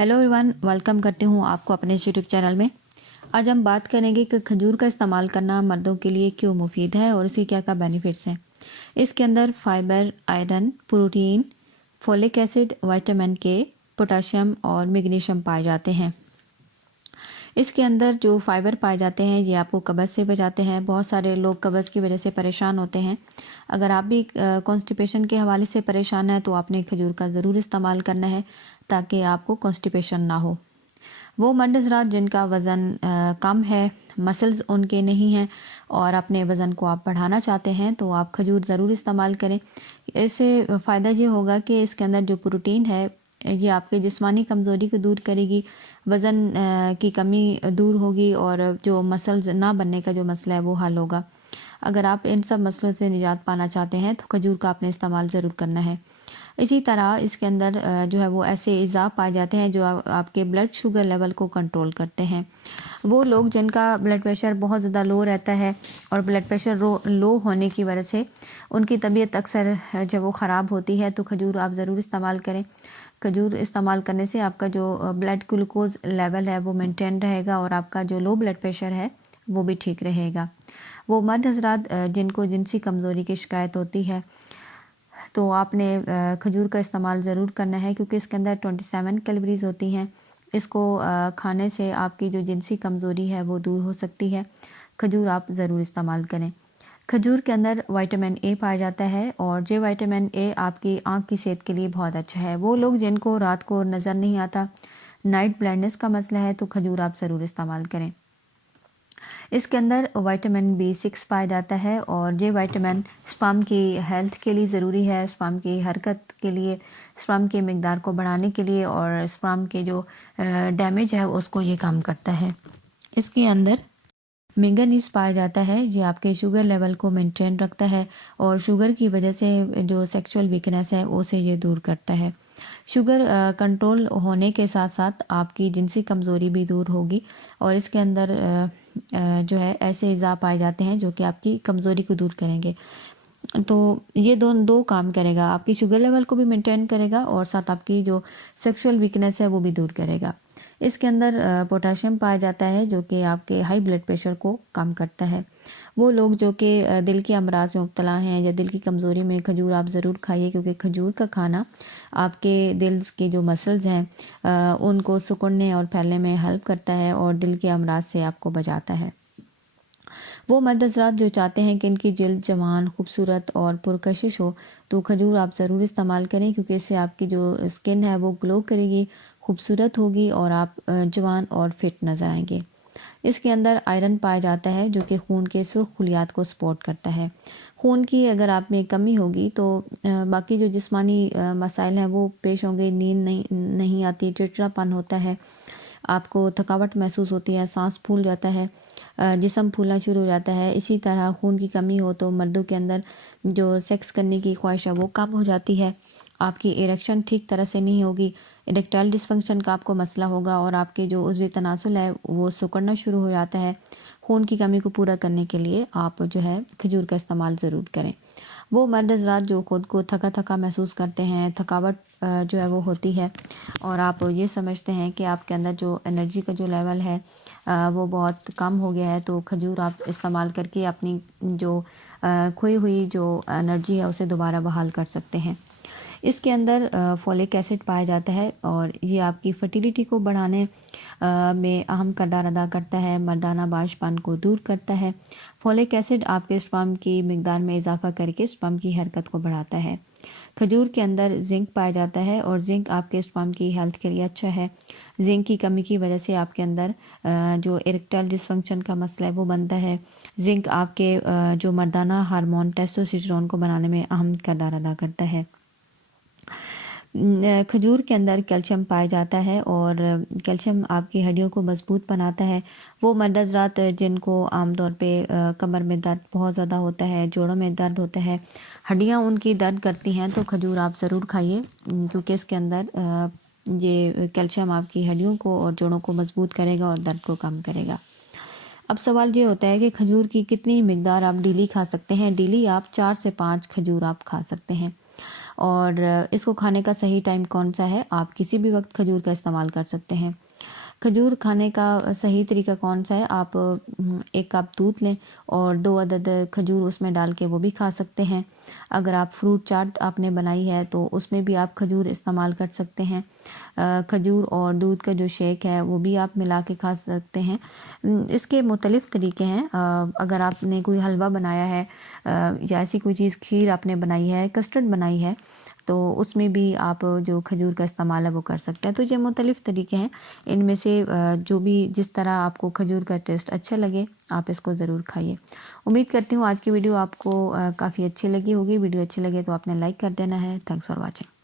Hello everyone, welcome करती हूँ आपको अपने इस यूट्यूब चैनल में। आज हम बात करेंगे कि खजूर का इस्तेमाल करना मर्दों के लिए क्यों मुफीद है और इसके क्या क्या बेनिफिट्स हैं। इसके अंदर fibre, iron, protein, folic acid, vitamin के, पोटाशियम और मैग्नीशियम पाए जाते हैं। इसके अंदर जो फाइबर पाए जाते हैं ये आपको कब्ज़ से बचाते हैं। बहुत सारे लोग कब्ज़ की वजह से परेशान होते हैं। अगर आप भी कॉन्स्टिपेशन के हवाले से परेशान हैं तो आपने खजूर का ज़रूर इस्तेमाल करना है ताकि आपको कॉन्स्टिपेशन ना हो। वो मर्द हज़रात जिनका वज़न कम है, मसल्स उनके नहीं हैं और अपने वज़न को आप बढ़ाना चाहते हैं तो आप खजूर ज़रूर इस्तेमाल करें। इससे फ़ायदा ये होगा कि इसके अंदर जो प्रोटीन है ये आपके जिस्मानी कमज़ोरी को दूर करेगी, वज़न की कमी दूर होगी और जो मसल्स ना बनने का जो मसला है वो हल होगा। अगर आप इन सब मसलों से निजात पाना चाहते हैं तो खजूर का आपने इस्तेमाल ज़रूर करना है। इसी तरह इसके अंदर जो है वो ऐसे अज़ा पाए जाते हैं जो आपके ब्लड शुगर लेवल को कंट्रोल करते हैं। वो लोग जिनका ब्लड प्रेशर बहुत ज़्यादा लो रहता है और ब्लड प्रेशर लो होने की वजह से उनकी तबीयत अक्सर जब वो ख़राब होती है तो खजूर आप ज़रूर इस्तेमाल करें। खजूर इस्तेमाल करने से आपका जो ब्लड ग्लूकोज़ लेवल है वो मेंटेन रहेगा और आपका जो लो ब्लड प्रेशर है वो भी ठीक रहेगा। वो मर्द हज़रात जिनको जिनसी कमज़ोरी की शिकायत होती है तो आपने खजूर का इस्तेमाल ज़रूर करना है क्योंकि इसके अंदर 27 कैलोरीज़ होती हैं। इसको खाने से आपकी जो जिनसी कमज़ोरी है वो दूर हो सकती है। खजूर आप ज़रूर इस्तेमाल करें। खजूर के अंदर विटामिन ए पाया जाता है और ये विटामिन ए आपकी आँख की सेहत के लिए बहुत अच्छा है। वो लोग जिनको रात को नज़र नहीं आता, नाइट ब्लाइंडनेस का मसला है तो खजूर आप ज़रूर इस्तेमाल करें। इसके अंदर विटामिन B6 पाया जाता है और ये विटामिन स्पर्म की हेल्थ के लिए ज़रूरी है, स्पर्म की हरकत के लिए, स्पर्म के मिकदार को बढ़ाने के लिए और स्पर्म के जो डैमेज है उसको ये काम करता है। इसके अंदर मैंगनीज पाया जाता है, ये आपके शुगर लेवल को मेंटेन रखता है और शुगर की वजह से जो सेक्सुअल वीकनेस है उसे ये दूर करता है। शुगर कंट्रोल होने के साथ साथ आपकी जिनसी कमज़ोरी भी दूर होगी और इसके अंदर जो है ऐसे अज़ा पाए जाते हैं जो कि आपकी कमज़ोरी को दूर करेंगे। तो ये दो काम करेगा, आपकी शुगर लेवल को भी मेंटेन करेगा और साथ आपकी जो सेक्सुअल वीकनेस है वो भी दूर करेगा। इसके अंदर पोटाशियम पाया जाता है जो कि आपके हाई ब्लड प्रेशर को कम करता है। वो लोग जो कि दिल के अमराज में मुब्तला हैं या दिल की कमज़ोरी में, खजूर आप ज़रूर खाइए क्योंकि खजूर का खाना आपके दिल के जो मसल्स हैं उनको सिकुड़ने और फैलने में हेल्प करता है और दिल के अमराज से आपको बचाता है। वो मर्द हज़रात जो चाहते हैं कि इनकी जल्द जवान, खूबसूरत और पुरकशिश हो तो खजूर आप ज़रूर इस्तेमाल करें क्योंकि इससे आपकी जो स्किन है वो ग्लो करेगी, खूबसूरत होगी और आप जवान और फिट नज़र आएंगे। इसके अंदर आयरन पाया जाता है जो कि खून के सुर्ख खुलियात को सपोर्ट करता है। खून की अगर आप में कमी होगी तो बाकी जो जिस्मानी मसाइल हैं वो पेश होंगे, नींद नहीं आती, चिड़चिड़ापन होता है, आपको थकावट महसूस होती है, सांस फूल जाता है, जिस्म फूलना शुरू हो जाता है। इसी तरह खून की कमी हो तो मर्दों के अंदर जो सेक्स करने की ख्वाहिश है वो कम हो जाती है, आपकी इरेक्शन ठीक तरह से नहीं होगी, इरेक्टाइल डिस्फंक्शन का आपको मसला होगा और आपके जो उज़्व तनासुल है वो सिकुड़ना शुरू हो जाता है। खून की कमी को पूरा करने के लिए आप जो है खजूर का इस्तेमाल ज़रूर करें। वो मर्द हज़रात जो ख़ुद को थका थका महसूस करते हैं, थकावट जो है वो होती है और आप ये समझते हैं कि आपके अंदर जो एनर्जी का जो लेवल है वो बहुत कम हो गया है तो खजूर आप इस्तेमाल करके अपनी जो खोई हुई जो एनर्जी है उसे दोबारा बहाल कर सकते हैं। इसके अंदर फोलिक एसिड पाया जाता है और ये आपकी फर्टिलिटी को बढ़ाने में अहम किरदार अदा करता है, मर्दाना बाशपन को दूर करता है। फोलिक एसिड आपके स्पर्म की मिकदार में इजाफा करके स्पर्म की हरकत को बढ़ाता है। खजूर के अंदर जिंक पाया जाता है और जिंक आपके स्पर्म की हेल्थ के लिए अच्छा है। जिंक की कमी की वजह से आपके अंदर जो इरेक्टाइल डिस्फंक्शन का मसला है वो बनता है। जिंक आपके जो मर्दाना हार्मोन टेस्टोस्टेरोन को बनाने में अहम किरदार अदा करता है। खजूर के अंदर कैल्शियम पाया जाता है और कैल्शियम आपकी हड्डियों को मजबूत बनाता है। वो मर्द हज़रात जिनको आमतौर पे कमर में दर्द बहुत ज़्यादा होता है, जोड़ों में दर्द होता है, हड्डियां उनकी दर्द करती हैं तो खजूर आप ज़रूर खाइए क्योंकि इसके अंदर ये कैल्शियम आपकी हड्डियों को और जोड़ों को मजबूत करेगा और दर्द को कम करेगा। अब सवाल ये होता है कि खजूर की कितनी मिकदार आप डेली खा सकते हैं। डेली आप 4 से 5 खजूर आप खा सकते हैं। اور اس کو کھانے کا صحیح ٹائم کون سا ہے؟ آپ کسی بھی وقت کھجور کا استعمال کر سکتے ہیں۔ کھجور کھانے کا صحیح طریقہ کون سا ہے؟ آپ 1 کپ دودھ لیں اور 2 عدد کھجور اس میں ڈال کے وہ بھی کھا سکتے ہیں۔ اگر آپ فروٹ چاٹ آپ نے بنائی ہے تو اس میں بھی آپ کھجور استعمال کر سکتے ہیں۔ کھجور اور دودھ کا جو شیک ہے وہ بھی آپ ملا کے کھا سکتے ہیں۔ اس کے مختلف طریقے ہیں۔ اگر آپ نے کوئی حلوہ بنایا ہے یا ایسی کوئی چیز، کھیر آپ نے بنائی ہے، کسٹرڈ بنائی ہے، تو اس میں بھی آپ جو کھجور کا استعمال ہے وہ کر سکتے ہیں۔ تو یہ مختلف طریقے ہیں، ان میں سے جو بھی جس طرح آپ کو کھجور کا ٹیسٹ اچھا لگے آپ اس کو ضرور کھائیے۔ امید کرتی ہوں آج کی ویڈیو آپ کو کافی اچھی لگی ہوگی۔ ویڈیو اچھی لگے تو آپ نے لائک کر دینا ہے۔ Thanks for watching.